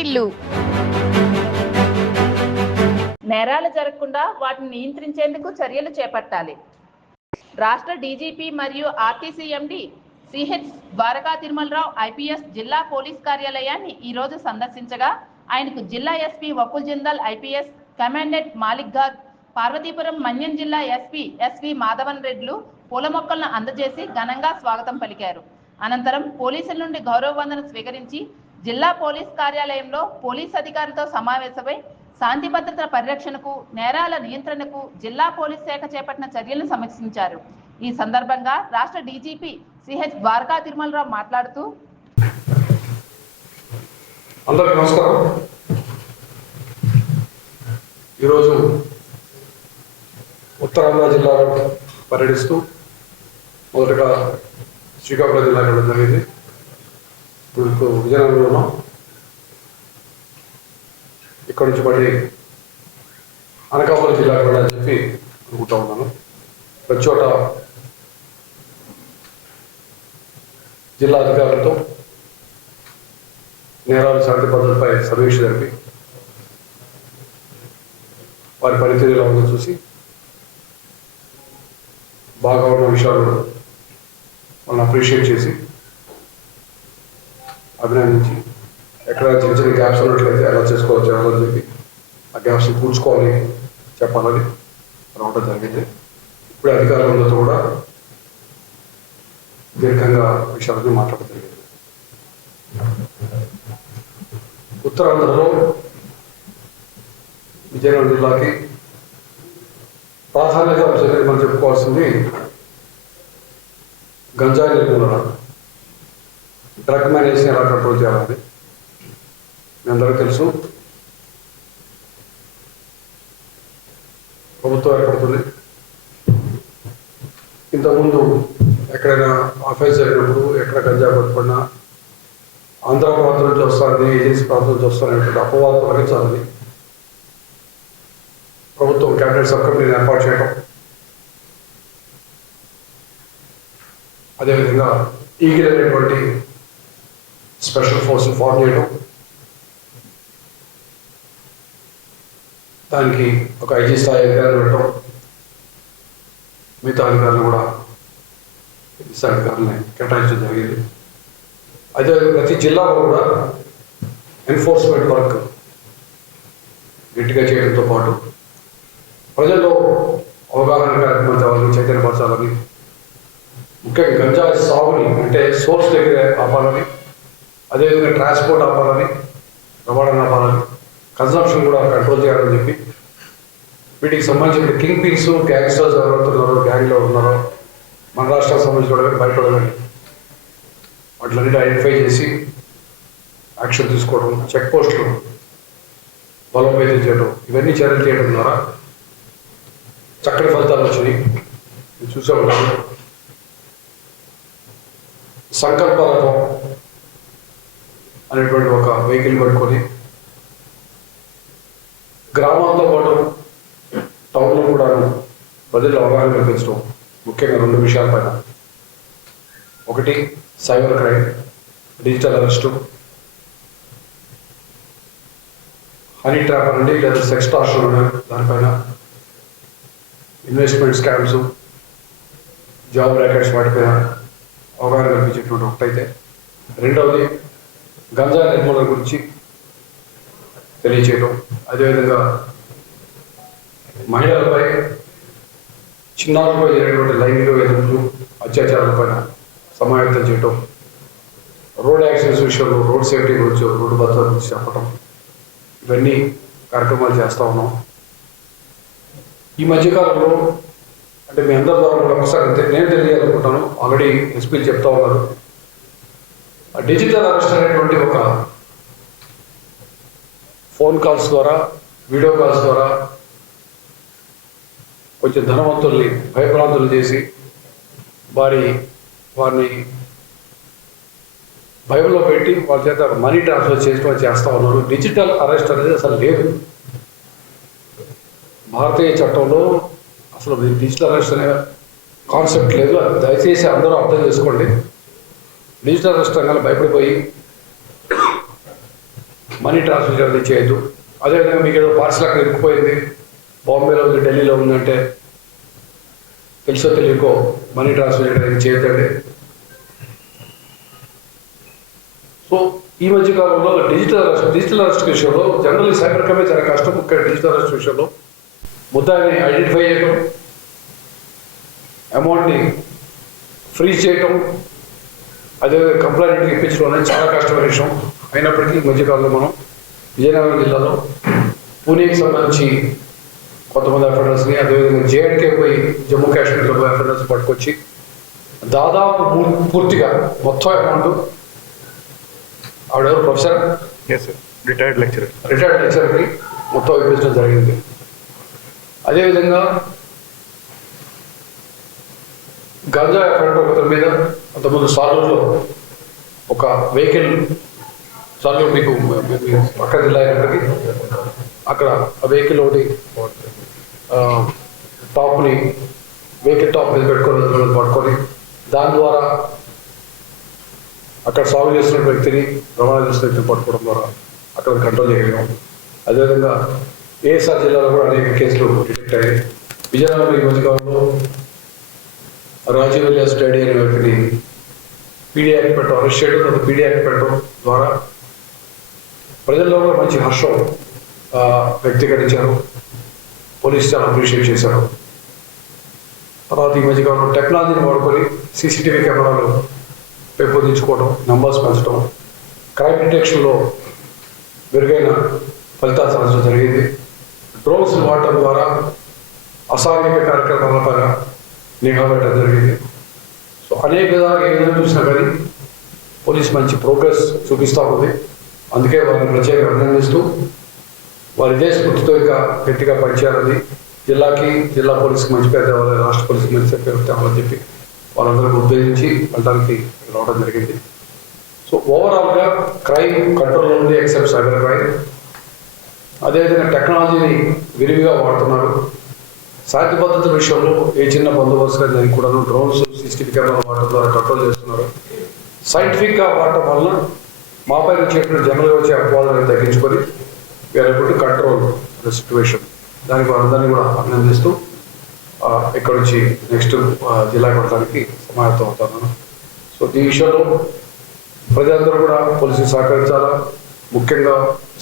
వాటిల్లు. నేరాలు జరగకుండా వాటిని నియంత్రించేందుకు చర్యలు చేపట్టాలి. రాష్ట్ర డీజీపీ మరియు RTC MD CH Dwaraka Tirumalarao IPS జిల్లా పోలీస్ కార్యాలయాన్ని ఈరోజు సందర్శించగా ఆయనకు జిల్లా SP Vakul Jindal IPS, commandant Malik గార్, పార్వతీపురం మన్యం జిల్లా ఎస్వి మాధవన్ రెడ్లు పూల మొక్కలను అందజేసి ఘనంగా స్వాగతం పలికారు. అనంతరం పోలీసుల నుండి గౌరవ వందనం స్వీకరించి జిల్లా పోలీస్ కార్యాలయంలో పోలీస్ అధికారులతో సమావేశమై శాంతి భద్రతల పరిరక్షణకు, నేరాల నియంత్రణకు జిల్లా పోలీస్ శాఖ చేపట్టిన చర్యలను సమీక్షించారు. ఈ సందర్భంగా రాష్ట్ర డీజీపీ సిహెచ్ ద్వారకా తిరుమలరావు మాట్లాడుతూ, అందరికీ నమస్కారం. ఈరోజు ఉత్తరాంధ్ర జిల్లాలో పర్యటిస్తూ మొదటగా శ్రీకాకుళం జిల్లాకి వెళ్ళడం జరిగింది. ఇప్పుడు విజయనగరంలో ఉన్నాం. ఇక్కడ నుంచి మళ్ళీ అనకాపల్లి జిల్లాకి వెళ్ళాలని చెప్పి అనుకుంటా ఉన్నాను. ప్రతి చోట జిల్లా అధికారులతో నేరాలు, శాంతి భద్రతపై సమీక్ష జరిపి వారి పనితీరు ఎలా ఉందో చూసి బాగా ఉన్న విషయాలు వాళ్ళని అప్రిషియేట్ చేసి అభినందించి ఎక్కడ చిన్న చిన్న గ్యాప్స్ ఉన్నట్లయితే ఎలా చేసుకోవచ్చు అని చెప్పి ఆ గ్యాప్స్ని పూడ్చుకోవాలి చెప్పాలని రావడం జరిగింది. ఇప్పుడు అధికారులందరితో కూడా దీర్ఘంగా విషయాలని మాట్లాడడం జరిగింది. ఉత్తరాంధ్రలో విజయనగరం జిల్లాకి ప్రాధాన్యత అంశాన్ని మనం చెప్పుకోవాల్సింది గంజాయి నిర్మూలన, డ్రగ్ మేనేజ్ని ఎలా కంట్రోల్ చేయాలని మీ అందరికీ తెలుసు. ప్రభుత్వం ఏర్పడుతుంది. ఇంతకుముందు ఎక్కడైనా ఆఫీస్ జరిగినప్పుడు ఎక్కడ గంజాయి పట్టుకున్నా ఆంధ్ర ప్రాంతం నుంచి వస్తుంది, ఏజెన్సీ ప్రాంతం నుంచి వస్తున్నటువంటి అపవాదం తొలగించాలని ప్రభుత్వం క్యాబినెట్ సబ్ కమిటీని ఏర్పాటు చేయడం, అదేవిధంగా ఈగిల్ అనేటువంటి స్పెషల్ ఫోర్స్ని ఫార్మ్ చేయడం, దానికి ఒక ఐజీ స్థాయి అధికారులు పెట్టడం, మిగతా అధికారులు కూడా అధికారులని కేటాయించడం జరిగింది. అదే ప్రతి జిల్లాలో కూడా ఎన్ఫోర్స్మెంట్ వర్క్ గట్టిగా చేయడంతో పాటు ప్రజల్లో అవగాహన కార్యక్రమం తేవాలని, చైతన్యపరచాలని, ముఖ్యంగా గంజాయి సాగుని అంటే సోర్స్ దగ్గర ఆపాలని, అదేవిధంగా ట్రాన్స్పోర్ట్ ఆపాలని, రవాణా ఆపాలని, కన్సంప్షన్ కూడా కంట్రోల్ చేయాలని చెప్పి వీటికి సంబంధించిన కింగ్ పిన్స్, గ్యాంగ్స్టర్స్ ఎవరైతున్నారో, గ్యాంగ్లో ఉన్నారో మన రాష్ట్రానికి సంబంధించిన బయటపడదని వాటిలన్నిటి ఐడెంటిఫై చేసి యాక్షన్ తీసుకోవడం, చెక్ పోస్టులు బలోపేతం చేయడం, ఇవన్నీ చర్యలు చేయడం ద్వారా చక్కటి ఫలితాలు వచ్చినాయి. చూసే ఉంటాను. సంకల్పరథం అనేటువంటి ఒక వెహికల్ పట్టుకొని గ్రామాలతో పాటు టౌన్లో కూడా ప్రజల్లో అవగాహన కల్పించడం, ముఖ్యంగా 2 విషయాలపైన. ఒకటి cyber crime, digital arrest, honey trap అనండి లేదా సెక్స్ టార్చర్ దానిపైన, ఇన్వెస్ట్మెంట్ స్కామ్స్, జాబ్ ర్యాకెట్స్ వాటిపైన అవగాహన కల్పించేటువంటి ఒకటైతే, రెండవది గంజా నిర్మూలన గురించి తెలియచేయడం, అదేవిధంగా మహిళలపై, చిన్నారులపై జరిగినటువంటి లైంగిక వేధింపులు, అత్యాచారాలపైన సమాయత్తం చేయటం, రోడ్ యాక్సిడెంట్స్ విషయంలో రోడ్ సేఫ్టీ గురించి, రోడ్డు భద్రత గురించి చెప్పటం, ఇవన్నీ కార్యక్రమాలు చేస్తూ ఉన్నాం. ఈ మధ్యకాలంలో అంటే మీ అందరి ద్వారా కూడా ఒకసారి నేను తెలియాలనుకుంటాను, ఆల్రెడీ ఎస్పీలు చెప్తా ఉన్నారు. డిజిటల్ అరెస్ట్ అనేటువంటి ఒక ఫోన్ కాల్స్ ద్వారా, వీడియో కాల్స్ ద్వారా కొంచెం ధనవంతుల్ని భయభ్రాంతులు చేసి వారిని భయంలో పెట్టి వాళ్ళ చేత మనీ ట్రాన్స్ఫర్ చేస్తూ ఉన్నారు. డిజిటల్ అరెస్ట్ అనేది అసలు లేదు భారతీయ చట్టంలో. అసలు డిజిటల్ అరెస్ట్ అనే కాన్సెప్ట్ లేదు. దయచేసి అందరూ అర్థం చేసుకోండి. డిజిటల్ అరెస్ట్ రంగాలు భయపడిపోయి మనీ ట్రాన్స్ఫర్ అనేది చేయొద్దు. అదేవిధంగా మీకు ఏదో పార్సల్ అక్కడ ఇరుక్కుపోయింది, బాంబేలో ఉంది, ఢిల్లీలో ఉందంటే తెలుసో తెలియకో మనీ ట్రాన్స్ఫర్ చేయడానికి చేయొద్దండి. సో ఈ మధ్య కాలంలో డిజిటల్ అరెస్ట్ విషయంలో జనరల్లీ సైబర్ క్రైమ్ చాలా కష్టం. ముఖ్యంగా డిజిటల్ అరెస్ట్ విషయంలో ముద్దాయిని ఐడెంటిఫై చేయడం, అమౌంట్ని ఫ్రీజ్ చేయటం, అదేవిధంగా కంప్లైంట్కి ఇప్పించడం అనేది చాలా కష్టమైన విషయం. అయినప్పటికీ ఈ మధ్యకాలంలో మనం విజయనగరం జిల్లాలో పూణేకి సంబంధించి కొంతమంది అఫెండర్స్ని, అదేవిధంగా జేఎండ్కే పోయి జమ్మూ కాశ్మీర్లో పోయి అఫెండర్స్ పట్టుకొచ్చి దాదాపు పూర్తిగా మొత్తం అమౌంట్ ఆవిడెవరు ప్రొఫెసర్ రిటైర్డ్ లెక్చరర్కి మొత్తం ఇప్పించడం జరిగింది. అదేవిధంగా గంజా అఫెండర్ ఒకరి మీద అంతకుముందు సాలూరులో ఒక వెహికల్, సాలూరు మీకు పక్క జిల్లా అయినప్పటికీ అక్కడ ఆ వెహికల్ ఒకటి టాప్ని వెహికల్ టాప్ మీద పెట్టుకొని పట్టుకొని దాని ద్వారా అక్కడ సాగు చేస్తున్న వ్యక్తిని, రవాణా చేస్తున్న వ్యక్తిని పట్టుకోవడం ద్వారా అక్కడ కంట్రోల్ చేయగలిగాం. అదేవిధంగా ఏఎస్ఆర్ జిల్లాలో కూడా అనేక కేసులు డిటెక్ట్ అయ్యాయి. విజయనగరం ఈ మధ్యకాలంలో రాజీవ్ ఎలియాస్ డాడీ అనే వ్యక్తిని పీడీ యాక్ట్ పెట్టడం, అరెస్ట్ చేయడం, తర్వాత పీడీ యాక్ట్ పెట్టడం ద్వారా ప్రజల్లో కూడా మంచి హర్షం వ్యక్తీకరించారు. పోలీసు చాలా అప్రిషియేట్ చేశారు. తర్వాత ఈ మధ్యకాలంలో టెక్నాలజీని వాడుకొని సీసీటీవీ కెమెరాలు పెంపొందించుకోవడం, నంబర్స్ పెంచడం, క్రైమ్ డిటెక్షన్లో మెరుగైన ఫలితాలు సాధించడం జరిగింది. డ్రోన్స్ వాడటం ద్వారా అసాంఘిక కార్యక్రమాలపైన నిఘా పెట్టడం జరిగింది. సో అనేక విధాలుగా ఏ విధంగా చూసినా కానీ పోలీస్ మంచి ప్రోగ్రెస్ చూపిస్తూ ఉంది. అందుకే వారిని ప్రత్యేకంగా అభినందిస్తూ వారి ఇదే స్ఫూర్తితో ఇంకా గట్టిగా పనిచేయాలని, జిల్లా పోలీసుకి మంచి పేరు తేవాలి, రాష్ట్ర పోలీసుకి మంచి పేరు తేవాలని చెప్పి వాళ్ళందరికీ ఉద్దేశించి వెళ్ళడానికి రావడం జరిగింది. సో ఓవరాల్గా క్రైమ్ కంట్రోల్లో ఉంది ఎక్సెప్ట్ సైబర్ క్రైమ్. అదేవిధంగా టెక్నాలజీని విరివిగా వాడుతున్నారు. శాంతి భద్రతల విషయంలో ఏ చిన్న బందోబస్తు దానికి కూడా డ్రోన్స్, సీసీటీవీ కెమెరాలు వాడటం ద్వారా కంట్రోల్ చేస్తున్నారు. సైంటిఫిక్గా వాడటం వలన మాపై చెప్పిన జనరల్గా వచ్చే అపవాదాలను తగ్గించుకొని వేరే కంట్రోల్ ద సిచ్యువేషన్. దానికి వారందరినీ కూడా అభినందిస్తూ ఇక్కడ నుంచి నెక్స్ట్ జిల్లాకి వెళ్ళడానికి సమాయత్తం అవుతున్నాను. సో ఈ విషయంలో ప్రజలందరూ కూడా పోలీసులు సహకరించాలా. ముఖ్యంగా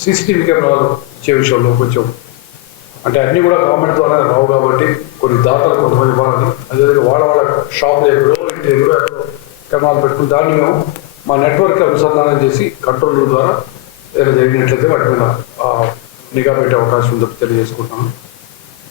సీసీటీవీ కెమెరాలు ఇచ్చే విషయంలో కొంచెం అంటే అన్నీ కూడా గవర్నమెంట్ ద్వారా రావు కాబట్టి కొన్ని దాతలు కొంతమంది ఇవ్వాలని, అదేవిధంగా వాళ్ళ షాప్ దగ్గర ఇంటి దగ్గర కెమెరాలు పెట్టుకుని దాన్ని మేము మా నెట్వర్క్ అనుసంధానం చేసి కంట్రోల్ ద్వారా ఏదైనా జరిగినట్లయితే వాటి మీద నిఘా పెట్టే అవకాశం ఉందని తెలియజేసుకుంటున్నాను.